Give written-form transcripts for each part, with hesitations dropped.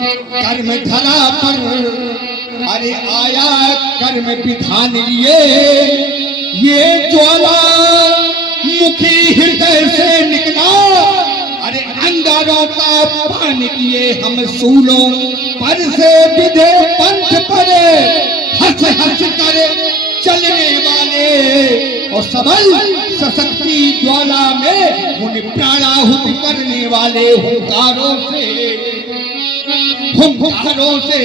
कर्म धरा पर अरे आया कर्म विधान लिए, ये ज्वाला मुखी हृदय से निकला, अरे अंगारों का पान किए हम सूलों पर से विधे पंथ परे, हंस हंस कर चलने वाले और सबल सशक्ति ज्वाला में उन प्राणाहुति करने वाले हुंकारों से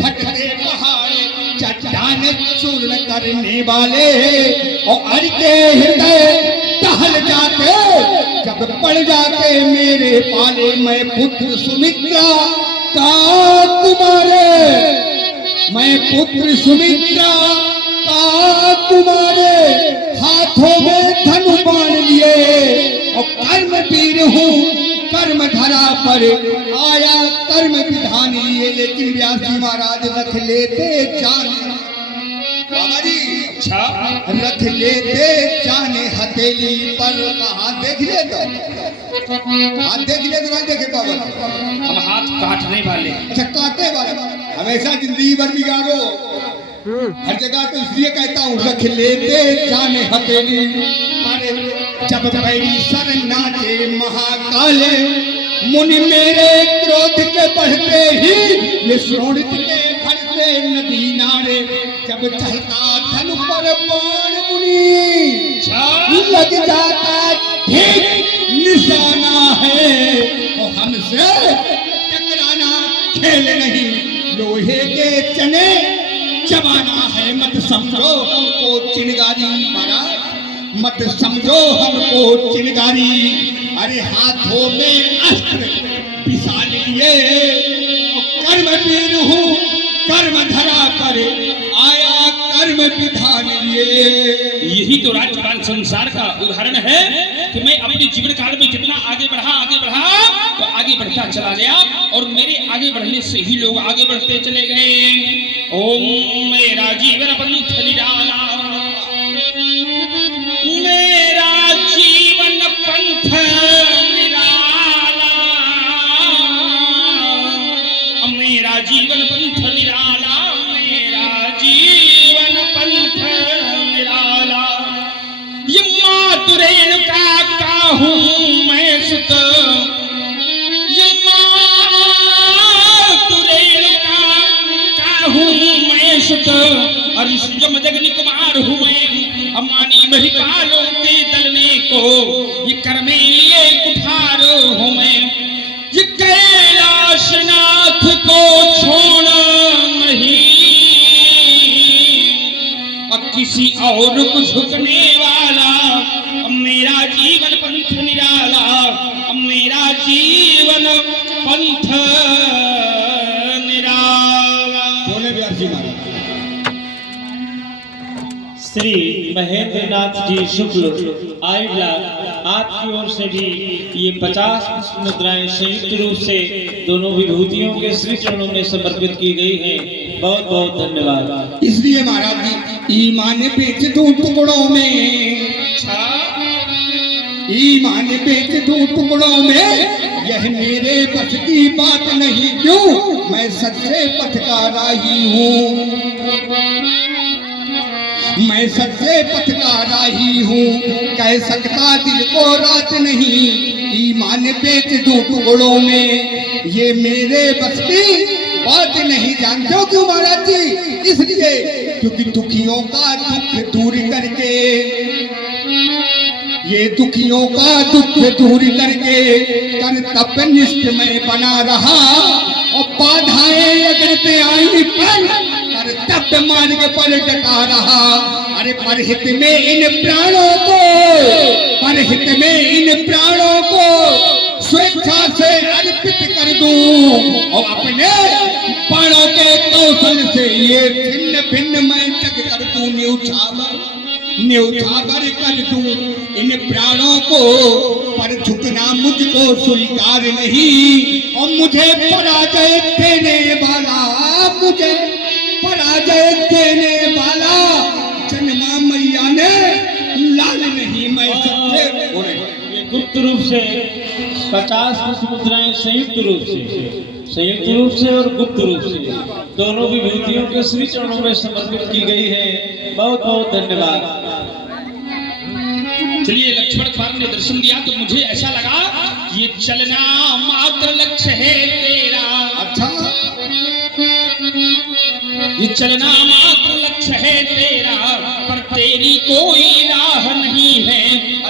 फटते पहाड़ चट्टान चूर्ण करने वाले, और अर के हृदय टहल जाते जब पड़ जाते मेरे पाले, मैं पुत्र सुमित्रा का तुम्हारे, मैं पुत्र सुमित्रा का तुम्हारे हाथों में धनु बाण लिए, और कर्म वीर हूँ कर्म धरा पर आया कर्म विधान लिए। लेकिन व्यास जी महाराज रख लेते जाने, बाबा जी अच्छा रख लेते जाने हथेली पर, हाथ देख ले तो, हाथ देख ले तो, देखे बाबा हम हाथ काटने वाले, अच्छा काटने वाले, हमेशा जिंदगी भर बिगाड़ो हर जगह, तो इसलिए कहता हूँ रख लेते जाने हथेली पर, जब पैरी सर नाचे महाकाले, मुनि मेरे क्रोध के बढ़ते ही ये शोणित के भरते नदी नारे, जब चलता धन पर बाण मुनि लग जाता ठीक निशाना है, और हमसे टकराना खेल नहीं, लोहे के चने चबाना है, मत समझो हमको चिनगारी महाराज, मत समझो हमको चिनगारी, अरे हाथों में अस्त्र पिसा लिए, कर्म वीर हूँ कर्म धरा कर आया कर्म विधान लिए। यही तो राजपाल संसार का उदाहरण है कि मैं अपने जीवन काल में जितना आगे बढ़ा तो आगे बढ़ता चला गया, और मेरे आगे बढ़ने से ही लोग आगे बढ़ते चले गए। ओम मेरा जीवन पंथ निराला, मेरा जीवन पंथ निराला, मेरा जीवन पंथ निराला, मेरा जीवन पंथ निराला, ये मातु रेणुका का हूँ मैं सुत, ये मातु रेणुका का हूँ मैं सुत, और जम जगनी कुमार हूँ मैं, अमानी महिपालों के दलने को ये कर्मे लिए कुठार हूँ मैं, ये कैलाशनाथ को छोड़ा नहीं, अब किसी और को झुकने वाला, अब मेरा जीवन पंथ निराला, अब मेरा जीवन पंथ निराला। बोले व्यास जी महाराज। श्री महेंद्र नाथ जी शुक्ल आइडला आपकी ओर से भी ये 50 मुद्राएं संयुक्त रूप से दोनों विभूतियों के श्री चरणों में समर्पित की गई हैं। बहुत बहुत धन्यवाद। इसलिए महाराज जी ईमान बेच दूं टुकड़ों में, ईमान बेच दूं टुकड़ों में, यह मेरे बस की बात नहीं, क्यों मैं सच्चे पथ का राही हूँ, मैं सच्चे पथ का राही हूँ, कह सकता दिल को रात नहीं, ईमान बेच दूं टुकड़ों में, ये मेरे बस की बात नहीं। जानते हो क्यों महाराज जी? इसलिए क्योंकि दुखियों का दुख दूर करके, ये दुखियों का दुख दूर करके कर्तव्यनिष्ठ में बना रहा, और बाधाएं अगर पे आई पर कर्तव्य मार्ग पर डटा रहा। अरे परहित में इन प्राणों को, परहित में इन प्राणों को स्वेच्छा से अर्पित कर दूं, और अपने प्राणों के कौशल से ये भिन्न भिन्न मैं जग कर दूं, न्यौछावर कर दूं इन प्राणों को, पर झुकना मुझको स्वीकार नहीं, और मुझे पराजय देने वाला, मुझे पराजय देने वाला जन्मा मैया ने लाल नहीं, मैं सच्चे गुप्त रूप से 50 मुद्राएं संयुक्त रूप से और गुप्त रूप से दोनों विभूतियों के श्री चरणों में समर्पित की गई है। बहुत बहुत धन्यवाद। चलिए, लक्ष्मण कुमार ने दर्शन दिया तो मुझे ऐसा लगा ये चलना मात्र लक्ष्य है तेरा। अच्छा, ये चलना मात्र लक्ष्य है तेरा, पर तेरी कोई राह नहीं है।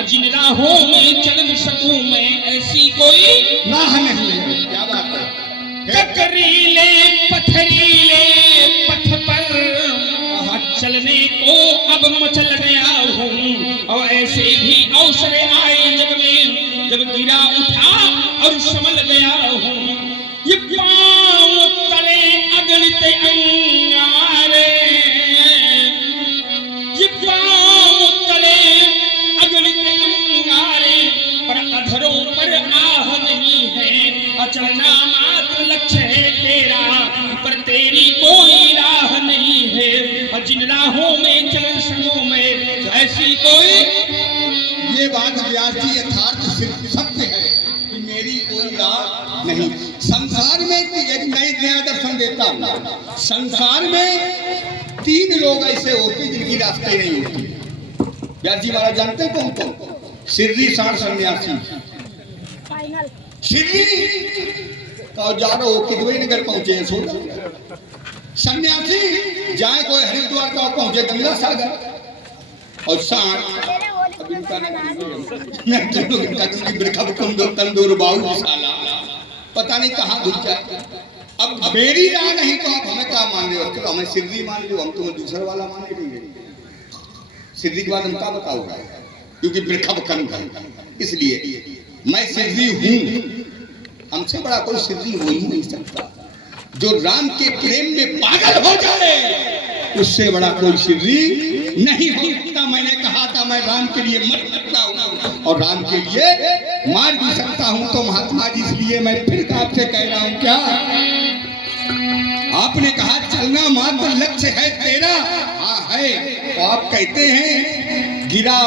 जिन राहों में चल न सकूं मैं, ऐसी कोई राह नहीं है। क्या बात है। ककरीले पथरीले पथ पर चलने को अब मचल गया हूँ, और ऐसे भी अवसर आए जग में, जब गिरा उठा और संभल गया हूँ। ये पाँव तले अगणित अंगारे, ये पाँव तले अगणित अंगारे, पर अधरों पर आह नहीं है। चलना मात्र लक्ष्य है तेरा, पर तेरी कोई राह नहीं है। जिन राहों में चल संगों में, ऐसी कोई। ये बात व्यास जी यथार्थ सत्य है कि मेरी कोई राह नहीं। संसार में एक नया दर्शन देता हूँ। संसार में 3 लोग ऐसे होते जिनकी रास्ते नहीं होती। व्यास जी महाराज जानते हैं कौन कौन? सिर्री साठ सन्यासी। सिर्री का जा रहे हो कितवे नगर पहुंचे सो सन्यासी जाए कोई हरिद्वार का पहुंचे गंगा सागर, और साठ तंदूर बाउल पता नहीं कहाँ घुस जाए। अब मेरी राह नहीं तो आप हमें क्या मान रहे हो? चलो हमें सिद्धि मान लो, हम तुम्हें दूसरा वाला मान लेंगे। सिद्धि के बाद हम क्या बताओगे? क्योंकि वृखबकंद है, इसलिए मैं सिद्धि हूँ। हमसे बड़ा कोई सिद्धि हो ही नहीं सकता। जो राम के प्रेम में पागल हो जाए, उससे बड़ा कोई सिद्धि नहीं हो सकता। मैंने कहा था मैं राम के लिए मर सकता हूँ और राम के लिए मार भी सकता हूँ। तो महात्मा जी, इसलिए मैं फिर आपसे कह रहा हूँ, क्या आपने कहा चलना मात्र लक्ष्य है तेरा? हाँ है। तो आप कहते हैं गिरा